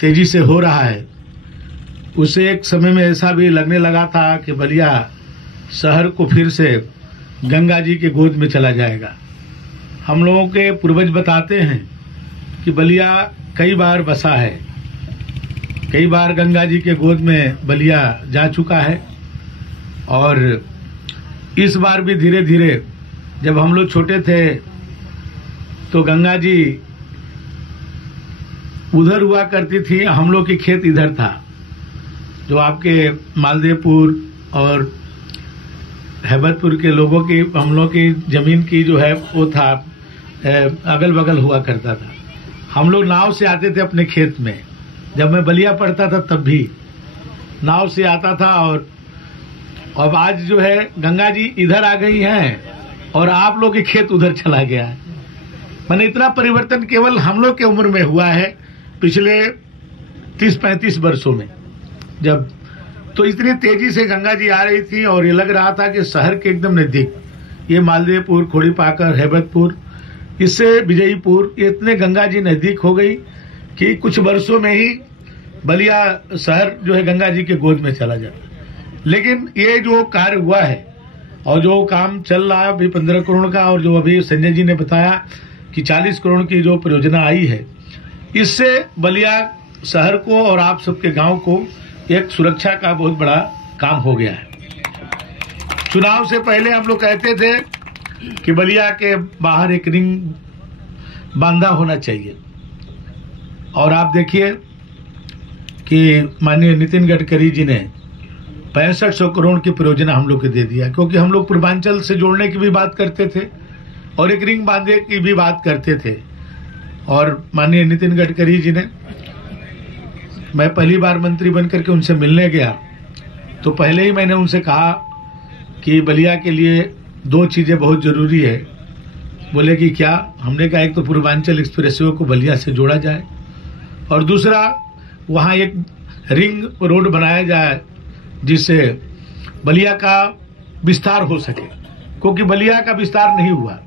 तेजी से हो रहा है, उसे एक समय में ऐसा भी लगने लगा था कि बलिया शहर को फिर से गंगा जी के गोद में चला जाएगा। हम लोगों के पूर्वज बताते हैं कि बलिया कई बार बसा है, कई बार गंगा जी के गोद में बलिया जा चुका है। और इस बार भी धीरे धीरे, जब हम लोग छोटे थे तो गंगा जी उधर हुआ करती थी, हम लोग की खेत इधर था। जो आपके मालदेवपुर और हैबतपुर के लोगों की, हम लोग की जमीन की जो है वो था, अगल बगल हुआ करता था। हम लोग नाव से आते थे अपने खेत में, जब मैं बलिया पढ़ता था तब भी नाव से आता था। और अब आज जो है गंगा जी इधर आ गई हैं और आप लोग के खेत उधर चला गया है। मैंने इतना परिवर्तन केवल हम लोग के उम्र में हुआ है पिछले 30-35 वर्षों में। जब तो इतनी तेजी से गंगा जी आ रही थी और ये लग रहा था कि शहर के एकदम नजदीक, ये मालदेवपुर, खोड़ीपाकर, हैबतपुर, इससे विजयपुर, ये इतने गंगा जी नजदीक हो गई कि कुछ वर्षों में ही बलिया शहर जो है गंगा जी के गोद में चला जाए। लेकिन ये जो कार्य हुआ है और जो काम चल रहा है अभी 15 करोड़ का, और जो अभी संजय जी ने बताया कि 40 करोड़ की जो परियोजना आई है, इससे बलिया शहर को और आप सबके गांव को एक सुरक्षा का बहुत बड़ा काम हो गया है। चुनाव से पहले हम लोग कहते थे कि बलिया के बाहर एक रिंग बांधा होना चाहिए, और आप देखिए कि माननीय नितिन गडकरी जी ने 6500 करोड़ की परियोजना हम लोग को दे दिया, क्योंकि हम लोग पूर्वांचल से जोड़ने की भी बात करते थे और एक रिंग बांधने की भी बात करते थे। और माननीय नितिन गडकरी जी ने, मैं पहली बार मंत्री बनकर के उनसे मिलने गया तो पहले ही मैंने उनसे कहा कि बलिया के लिए 2 चीजें बहुत जरूरी है। बोले कि क्या? हमने कहा एक तो पूर्वांचल एक्सप्रेसवे को बलिया से जोड़ा जाए, और दूसरा वहां एक रिंग रोड बनाया जाए जिससे बलिया का विस्तार हो सके, क्योंकि बलिया का विस्तार नहीं हुआ।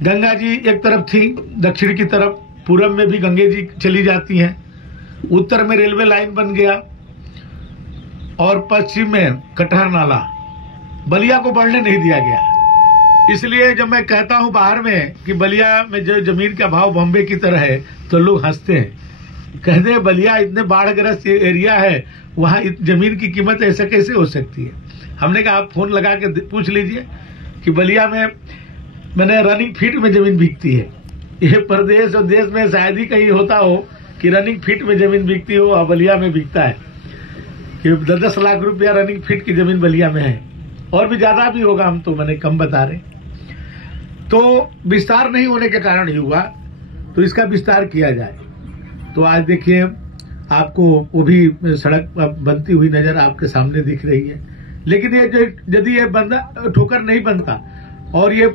गंगा जी एक तरफ थी, दक्षिण की तरफ, पूरब में भी गंगे जी चली जाती हैं, उत्तर में रेलवे लाइन बन गया और पश्चिम में कटहर नाला, बलिया को बढ़ने नहीं दिया गया। इसलिए जब मैं कहता हूं बाहर में कि बलिया में जो जमीन का भाव बॉम्बे की तरह है तो लोग हंसते हैं, कहते हैं बलिया इतने बाढ़ग्रस्त एरिया है, वहां जमीन की कीमत ऐसे कैसे हो सकती है। हमने कहा आप फोन लगा के पूछ लीजिए कि बलिया में मैंने रनिंग फीट में जमीन बिकती है। ये प्रदेश और देश में शायद ही कहीं होता हो कि रनिंग फीट में जमीन बिकती हो, और बलिया में बिकता है कि 10-10 लाख रुपया रनिंग फीट की जमीन बलिया में है, और भी ज्यादा भी होगा, हम तो मैंने कम बता रहे। तो विस्तार नहीं होने के कारण ही हुआ, तो इसका विस्तार किया जाए। तो आज देखिए आपको वो भी सड़क बनती हुई नजर आपके सामने दिख रही है। लेकिन ये यदि ये बंदा ठोकर नहीं बनता और ये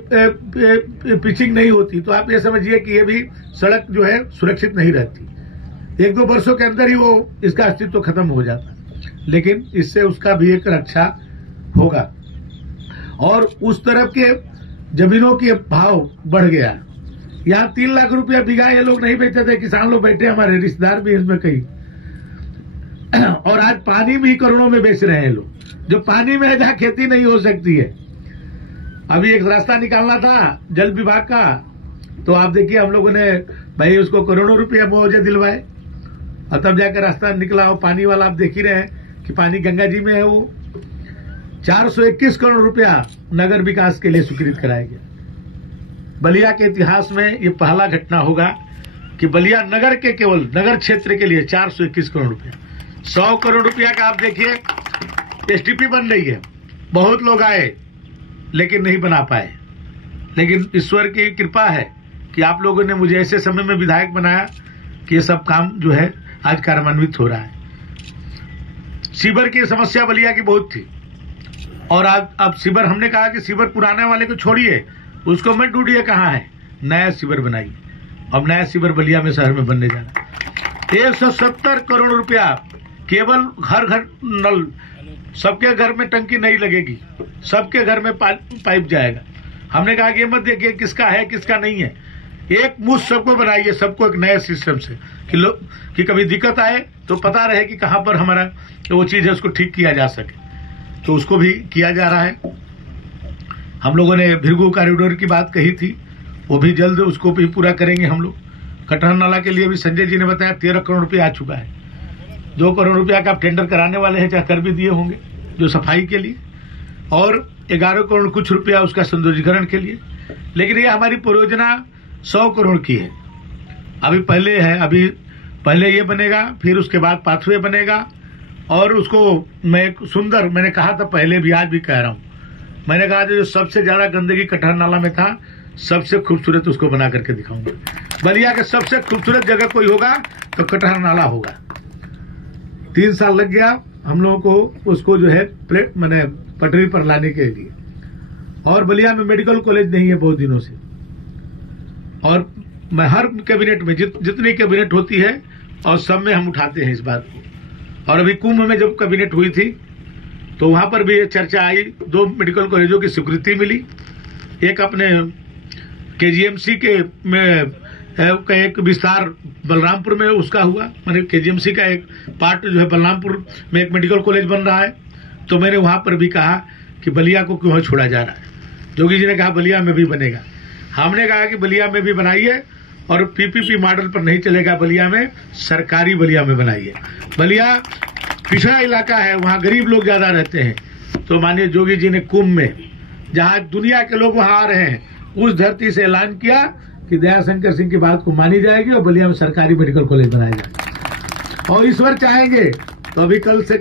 पिचिंग नहीं होती तो आप ये समझिए कि ये भी सड़क जो है सुरक्षित नहीं रहती। 1-2 वर्षों के अंदर ही वो इसका अस्तित्व खत्म हो जाता, लेकिन इससे उसका भी एक रक्षा होगा। और उस तरफ के जमीनों के भाव बढ़ गया। यहाँ 3 लाख रुपया बीघा ये लोग नहीं बेचते थे, किसान लोग बैठे, हमारे रिश्तेदार भी इसमें कई, और आज पानी भी करोड़ों में बेच रहे हैं लोग, जो पानी में है जहाँ खेती नहीं हो सकती है। अभी एक रास्ता निकालना था जल विभाग का, तो आप देखिए हम लोगों ने भाई उसको करोड़ों रुपया मुआवजा दिलवाए, और तब जाकर रास्ता निकला। और पानी वाला आप देख ही रहे हैं कि पानी गंगा जी में है, वो 421 करोड़ रुपया नगर विकास के लिए स्वीकृत कराया गया। बलिया के इतिहास में ये पहला घटना होगा कि बलिया नगर के, केवल नगर क्षेत्र के लिए 421 करोड़ रुपया। 100 करोड़ रुपया का आप देखिए एसटीपी बन रही है, बहुत लोग आए लेकिन नहीं बना पाए। लेकिन ईश्वर की कृपा है कि आप लोगों ने मुझे ऐसे समय में विधायक बनाया कि ये सब काम जो है आज कार्यान्वित हो रहा है। सीवर की समस्या बलिया की बहुत थी, और आज अब सीवर, हमने कहा कि सीवर पुराने वाले को छोड़िए, उसको मत ढूंढिए कहाँ है, नया सीवर बनाइए। अब नया सीवर बलिया में शहर में बनने जा रहा है। 170 करोड़ रुपया केवल घर घर नल, सबके घर में टंकी नहीं लगेगी, सबके घर में पाइप जाएगा। हमने कहा कि ये मत देखिए किसका है किसका नहीं है, एक मुश्त सबको बनाइए, सबको एक नए सिस्टम से कि कभी दिक्कत आए तो पता रहे कि कहां पर हमारा वो चीज है उसको ठीक किया जा सके। तो उसको भी किया जा रहा है। हम लोगों ने भिरगू कॉरिडोर की बात कही थी, वो भी जल्द उसको भी पूरा करेंगे हम लोग। कटहर नाला के लिए भी संजय जी ने बताया 13 करोड़ रुपया आ चुका है। 2 करोड़ रुपया का आप टेंडर कराने वाले हैं, चाहे कर भी दिए होंगे जो सफाई के लिए, और 11 करोड़ कुछ रुपया उसका सौंदर्यीकरण के लिए। लेकिन ये हमारी परियोजना 100 करोड़ की है। अभी पहले है, अभी पहले ये बनेगा, फिर उसके बाद पाथवे बनेगा, और उसको मैं सुंदर, मैंने कहा था पहले भी, आज भी कह रहा हूं, मैंने कहा जो सबसे ज्यादा गंदगी कटहर नाला में था, सबसे खूबसूरत उसको बना करके दिखाऊंगा। बलिया के सबसे खूबसूरत जगह कोई होगा तो कटहर नाला होगा। 3 साल लग गया हम लोगों को उसको जो है प्लेट मैंने पटरी पर लाने के लिए। और बलिया में मेडिकल कॉलेज नहीं है बहुत दिनों से, और मैं हर कैबिनेट में जितनी कैबिनेट होती है और सब में हम उठाते हैं इस बात को। और अभी कुंभ में जब कैबिनेट हुई थी तो वहां पर भी ये चर्चा आई, 2 मेडिकल कॉलेजों की स्वीकृति मिली। एक अपने केजीएमसी के में का एक विस्तार बलरामपुर में उसका हुआ, मैंने केजीएमसी का एक पार्ट जो है बलरामपुर में एक मेडिकल कॉलेज बन रहा है। तो मैंने वहां पर भी कहा कि बलिया को क्यों छोड़ा जा रहा है। जोगी जी ने कहा बलिया में भी बनेगा। हमने कहा कि बलिया में भी बनाइए, और पीपीपी मॉडल पर नहीं चलेगा, बलिया में सरकारी बलिया में बनाइए। बलिया पिछड़ा इलाका है, वहां गरीब लोग ज्यादा रहते हैं। तो माननीय जोगी जी ने कुंभ में, जहां दुनिया के लोग वहां आ रहे हैं, उस धरती से ऐलान किया कि दयाशंकर सिंह की बात को मानी जाएगी और बलिया में सरकारी मेडिकल कॉलेज बनाया जाएगा। और ईश्वर चाहेंगे तो अभी कल से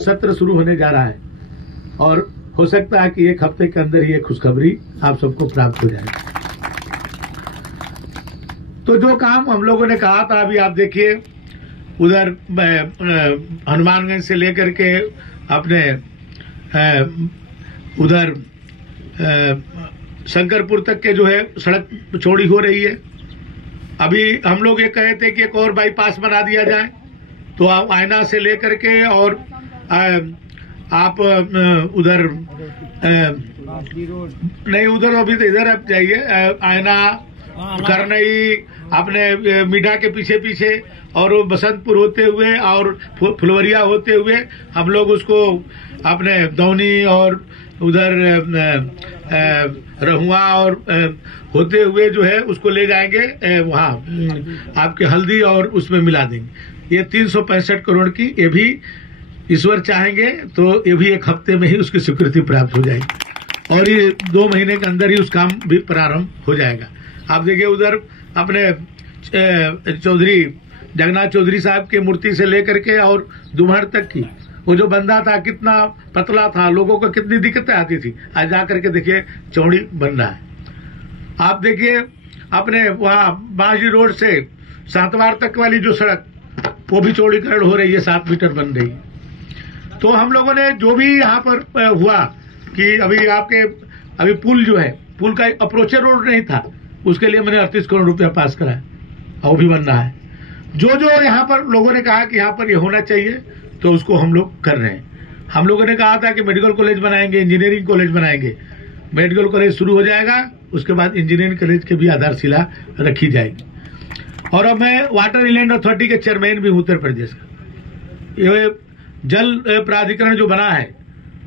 सत्र शुरू होने जा रहा है, और हो सकता है कि 1 हफ्ते के अंदर ही खुशखबरी आप सबको प्राप्त हो जाएगी। तो जो काम हम लोगों ने कहा था, अभी आप देखिए उधर हनुमानगंज से लेकर के अपने उधर शंकरपुर तक के जो है सड़क चौड़ी हो रही है। अभी हम लोग ये कहे थे कि एक और बाईपास बना दिया जाए, तो आप आयना से लेकर के और आप उधर नहीं, उधर अभी तो इधर आप जाइए, आयना करनई अपने मीठा के पीछे पीछे और बसंतपुर होते हुए और फुलवरिया होते हुए हम लोग उसको अपने दौनी और उधर रहुआ और होते हुए जो है उसको ले जाएंगे वहाँ आपके हल्दी और उसमें मिला देंगे। ये 365 करोड़ की, ये भी ईश्वर चाहेंगे तो ये भी 1 हफ्ते में ही उसकी स्वीकृति प्राप्त हो जाएगी, और ये 2 महीने के अंदर ही उस काम भी प्रारंभ हो जाएगा। आप देखिए उधर अपने चौधरी जगन्नाथ चौधरी साहब की मूर्ति से लेकर के और दुमहर तक की वो जो बंदा था कितना पतला था, लोगों को कितनी दिक्कतें आती थी, आज जाकर के देखिए चौड़ी बन रहा है। आप देखिए अपने वहाँ बांजी रोड से सातवार तक वाली जो सड़क, वो भी चौड़ीकरण हो रही है, 7 मीटर बन रही है। तो हम लोगों ने जो भी यहाँ पर हुआ कि अभी पुल जो है, पुल का अप्रोचर रोड नहीं था, उसके लिए मैंने 38 करोड़ रुपया पास कराया, और वो भी बन रहा है। जो यहाँ पर लोगों ने कहा कि यहाँ पर ये होना चाहिए, तो उसको हम लोग कर रहे हैं। हम लोगों ने कहा था कि मेडिकल कॉलेज बनाएंगे, इंजीनियरिंग कॉलेज बनाएंगे। मेडिकल कॉलेज शुरू हो जाएगा, उसके बाद इंजीनियरिंग कॉलेज की भी आधारशिला रखी जाएगी। और अब मैं वाटर इंलैंड अथॉरिटी के चेयरमैन भी हूं उत्तर प्रदेश का। ये जल प्राधिकरण जो बना है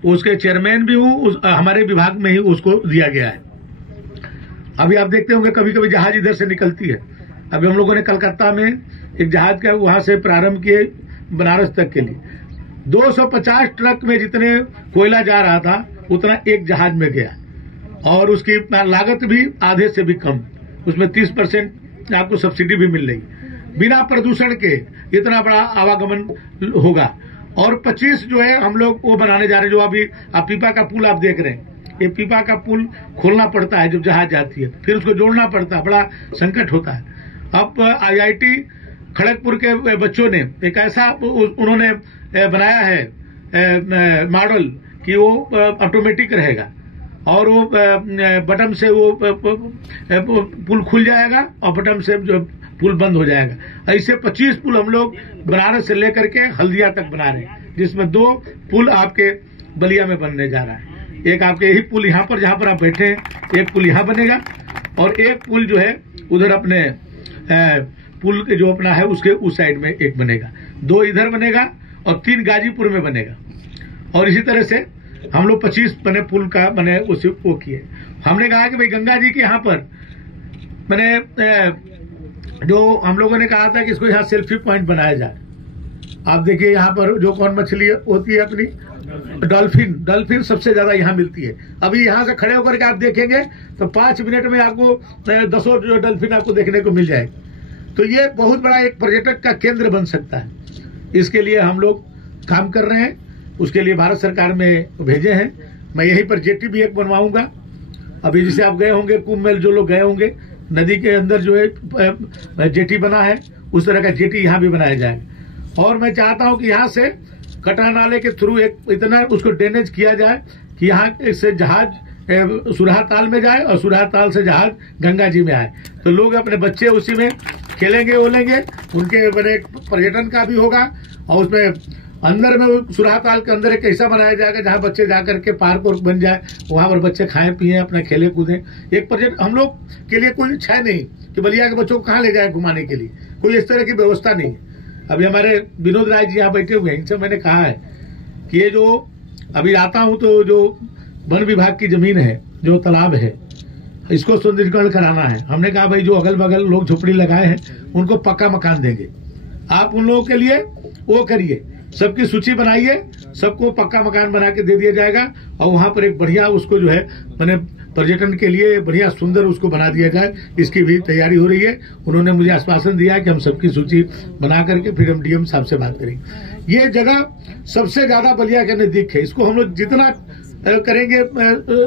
उसके चेयरमैन भी हूं, हमारे विभाग में ही उसको दिया गया है। अभी आप देखते होंगे कभी कभी जहाज इधर से निकलती है। अभी हम लोगों ने कलकत्ता में एक जहाज का वहां से प्रारंभ किए बनारस तक के लिए। 250 ट्रक में जितने कोयला जा रहा था उतना एक जहाज में गया, और उसकी लागत भी आधे से भी कम, उसमें 30% आपको सब्सिडी भी मिल रही, बिना प्रदूषण के इतना बड़ा आवागमन होगा। और 25 जो है हम लोग वो बनाने जा रहे हैं, जो अभी पीपा का पुल आप देख रहे हैं। ये पीपा का पुल खोलना पड़ता है जब जहाज जाती है, फिर उसको जोड़ना पड़ता है, बड़ा संकट होता है। अब IIT खड़गपुर के बच्चों ने एक ऐसा उन्होंने बनाया है मॉडल कि वो ऑटोमेटिक रहेगा, और वो बटन से वो पुल खुल जाएगा और बटन से जो पुल बंद हो जाएगा। ऐसे 25 पुल हम लोग बनारस से लेकर के हल्दिया तक बना रहे हैं, जिसमें 2 पुल आपके बलिया में बनने जा रहा है। एक आपके यही पुल यहाँ पर जहाँ पर आप बैठे हैं, एक पुल यहाँ बनेगा, और एक पुल जो है उधर अपने पुल के जो अपना है उसके उस साइड में एक बनेगा, 2 इधर बनेगा और 3 गाजीपुर में बनेगा। और इसी तरह से हम लोग 25 बने पुल का बने उसे वो किए। हमने कहा कि भाई गंगा जी के यहाँ पर मैंने जो हम लोगों ने कहा था कि इसको यहाँ सेल्फी पॉइंट बनाया जाए। आप देखिए यहाँ पर जो कौन मछली होती है अपनी डॉल्फिन सबसे ज्यादा यहाँ मिलती है। अभी यहाँ से खड़े होकर के आप देखेंगे तो 5 मिनट में आपको 10 जो डॉल्फिन आपको देखने को मिल जाएगी। तो ये बहुत बड़ा एक पर्यटक का केंद्र बन सकता है। इसके लिए हम लोग काम कर रहे हैं, उसके लिए भारत सरकार में भेजे हैं। मैं यहीं पर जेटी भी एक बनवाऊंगा। अभी जैसे आप गए होंगे कुंभ में, जो लोग गए होंगे, नदी के अंदर जो है जेटी बना है, उस तरह का जेटी यहाँ भी बनाया जाएगा। और मैं चाहता हूं कि यहाँ से कटा नाले के थ्रू एक इतना उसको ड्रेनेज किया जाए कि यहाँ से जहाज सुरहा ताल में जाए और सुरहा ताल से जहाज गंगा जी में आए, तो लोग अपने बच्चे उसी में खेलेंगे ओलेंगे, उनके बड़े पर्यटन का भी होगा। और उसमें अंदर में सुरहा ताल के अंदर एक ऐसा बनाया जाएगा जहां बच्चे जाकर के पार्क और बन जाए, वहां पर बच्चे खाएं पिए अपना खेले कूदें। एक पर्यटन हम लोग के लिए कोई इच्छा नहीं कि बलिया के बच्चों को कहाँ ले जाए घुमाने के लिए, कोई इस तरह की व्यवस्था नहीं है। अभी हमारे विनोद राय जी यहाँ बैठे हुए हैं, इनसे मैंने कहा है कि ये जो अभी आता हूं तो जो वन विभाग की जमीन है, जो तालाब है, इसको सुंदरीकरण कराना है। हमने कहा भाई जो अगल बगल लोग झोपड़ी लगाए हैं उनको पक्का मकान देंगे, आप उन लोगों के लिए वो करिए, सबकी सूची बनाइए, सबको पक्का मकान बना के दे दिया जाएगा। और वहां पर एक बढ़िया उसको जो है मैंने पर्यटन के लिए बढ़िया सुंदर उसको बना दिया जाए, इसकी भी तैयारी हो रही है। उन्होंने मुझे आश्वासन दिया कि हम सबकी सूची बना करके फिर हम डीएम साहब से बात करेंगे। ये जगह सबसे ज्यादा बलिया के नजदीक है, इसको हम लोग जितना करेंगे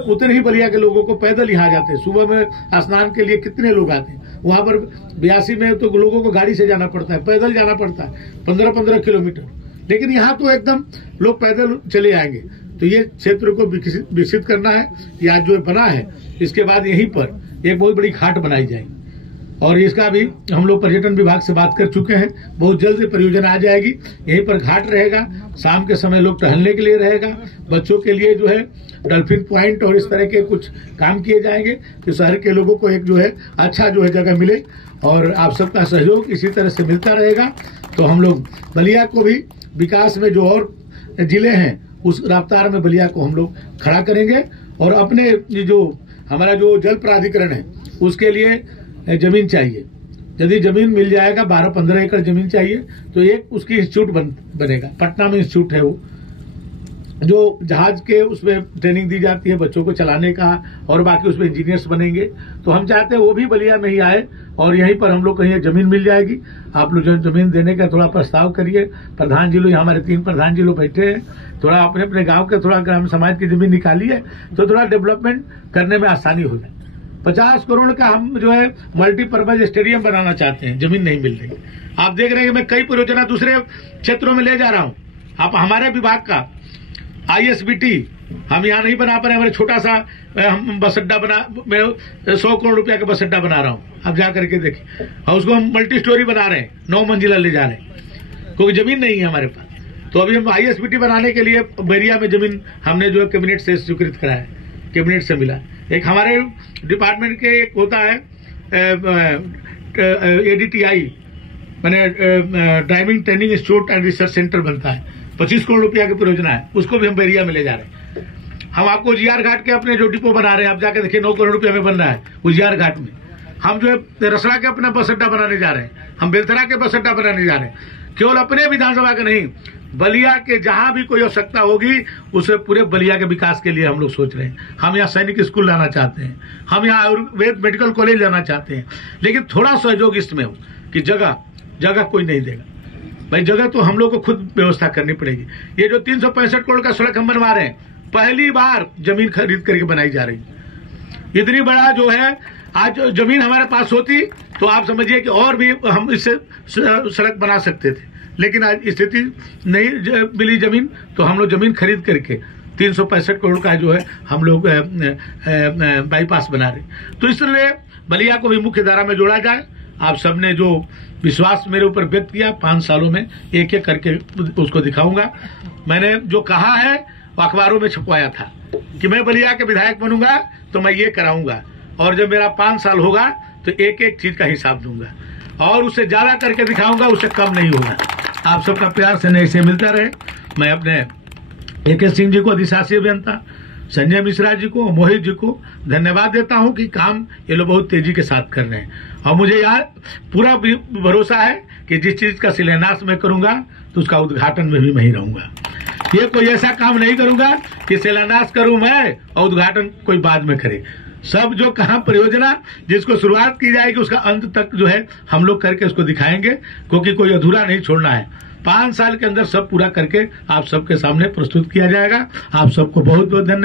उतने ही बलिया के लोगों को पैदल यहाँ जाते हैं। सुबह में स्नान के लिए कितने लोग आते हैं, वहां पर 82 में तो लोगों को गाड़ी से जाना पड़ता है, पैदल जाना पड़ता है 15-15 किलोमीटर, लेकिन यहाँ तो एकदम लोग पैदल चले आएंगे। तो ये क्षेत्र को विकसित करना है। ये आज जो बना है, इसके बाद यहीं पर एक बहुत बड़ी घाट बनाई जाएगी और इसका भी हम लोग पर्यटन विभाग से बात कर चुके हैं। बहुत जल्द परियोजना आ जाएगी। यहीं पर घाट रहेगा, शाम के समय लोग टहलने के लिए रहेगा, बच्चों के लिए जो है डॉल्फिन पॉइंट और इस तरह के कुछ काम किए जाएंगे कि शहर के लोगों को एक जो है अच्छा जो है जगह मिले। और आप सबका सहयोग इसी तरह से मिलता रहेगा तो हम लोग बलिया को भी विकास में जो और जिले हैं उस रफ्तार में बलिया को हम लोग खड़ा करेंगे। और अपने जो हमारा जो जल प्राधिकरण है उसके लिए जमीन चाहिए। यदि जमीन मिल जाएगा, 12-15 एकड़ जमीन चाहिए, तो एक उसकी इंस्टीट्यूट बनेगा। पटना में इंस्टीट्यूट है वो, जो जहाज के उसमें ट्रेनिंग दी जाती है बच्चों को चलाने का, और बाकी उसमें इंजीनियर्स बनेंगे। तो हम चाहते हैं वो भी बलिया में ही आए और यहीं पर हम लोग कहीं जमीन मिल जाएगी। आप लोग जमीन देने का थोड़ा प्रस्ताव करिए। प्रधान जी लोग, हमारे 3 प्रधान जी लोग बैठे हैं, थोड़ा अपने अपने गांव के थोड़ा ग्राम समाज की जमीन निकालिए तो थोड़ा डेवलपमेंट करने में आसानी हो जाए। 50 करोड़ का हम जो है मल्टीपर्पज स्टेडियम बनाना चाहते हैं, जमीन नहीं मिल रही। आप देख रहे हैं मैं कई परियोजना दूसरे क्षेत्रों में ले जा रहा हूं। आप हमारे विभाग का ISBT हम यहाँ नहीं बना पा रहे, हमारे छोटा सा हम बस अड्डा बना, मैं 100 करोड़ रुपया का बस अड्डा बना रहा हूँ। आप जा करके देखिए, और उसको हम मल्टी स्टोरी बना रहे हैं, 9 मंजिला ले जा रहे हैं, क्योंकि जमीन नहीं है हमारे पास। तो अभी हम ISBT बनाने के लिए बैरिया में जमीन हमने जो है कैबिनेट से स्वीकृत कराया, कैबिनेट से मिला। एक हमारे डिपार्टमेंट के एक होता है ADTI, मैंने driving training institute and research centre बनता है, 25 करोड़ रुपया की परियोजना है, उसको भी हम बैरिया में ले जा रहे हैं। हम आपको उजियार घाट के अपने जो डिपो बना रहे हैं, आप जाके देखिए 9 करोड़ रुपया में बन रहा है उजियार घाट में। हम जो है रसड़ा के अपना बस अड्डा बनाने जा रहे हैं, हम बेलतरा के बस अड्डा बनाने जा रहे हैं। केवल अपने विधानसभा के नहीं, बलिया के जहां भी कोई आवश्यकता होगी उसे पूरे बलिया के विकास के लिए हम लोग सोच रहे हैं। हम यहाँ सैनिक स्कूल लाना चाहते हैं, हम यहाँ आयुर्वेद मेडिकल कॉलेज लाना चाहते हैं, लेकिन थोड़ा सहयोग इसमें हो कि जगह कोई नहीं देगा भाई, जगह तो हम लोग को खुद व्यवस्था करनी पड़ेगी। ये जो 365 करोड़ का सड़क हम बनवा रहे हैं, पहली बार जमीन खरीद करके बनाई जा रही है। इतनी बड़ा जो है आज जमीन हमारे पास होती तो आप समझिए कि और भी हम इससे सड़क बना सकते थे, लेकिन आज स्थिति नहीं मिली जमीन, तो हम लोग जमीन खरीद करके 365 करोड़ का जो है हम लोग बाईपास बना रहे। तो इसलिए बलिया को भी मुख्य धारा में जोड़ा जाए। आप सबने जो विश्वास मेरे ऊपर व्यक्त किया, 5 सालों में एक एक करके उसको दिखाऊंगा। मैंने जो कहा है वो अखबारों में छपवाया था कि मैं बलिया के विधायक बनूंगा तो मैं ये कराऊंगा, और जब मेरा 5 साल होगा तो एक एक चीज का हिसाब दूंगा और उससे ज्यादा करके दिखाऊंगा, उससे कम नहीं होगा। आप सबका प्यार स्नेह से मिलता रहे। मैं अपने AK सिंह जी को, अधिशासी अभियंता संजय मिश्रा जी को, मोहित जी को धन्यवाद देता हूं कि काम ये लोग बहुत तेजी के साथ कर रहे हैं। और मुझे यार पूरा भरोसा है कि जिस चीज का शिलान्यास मैं करूंगा तो उसका उद्घाटन में भी मैं ही रहूंगा। ये कोई ऐसा काम नहीं करूंगा कि शिलान्यास करूं मैं और उद्घाटन कोई बाद में करे। सब जो कहा परियोजना जिसको शुरुआत की जाएगी उसका अंत तक जो है हम लोग करके उसको दिखाएंगे, क्योंकि कोई अधूरा नहीं छोड़ना है। 5 साल के अंदर सब पूरा करके आप सबके सामने प्रस्तुत किया जाएगा। आप सबको बहुत बहुत धन्यवाद।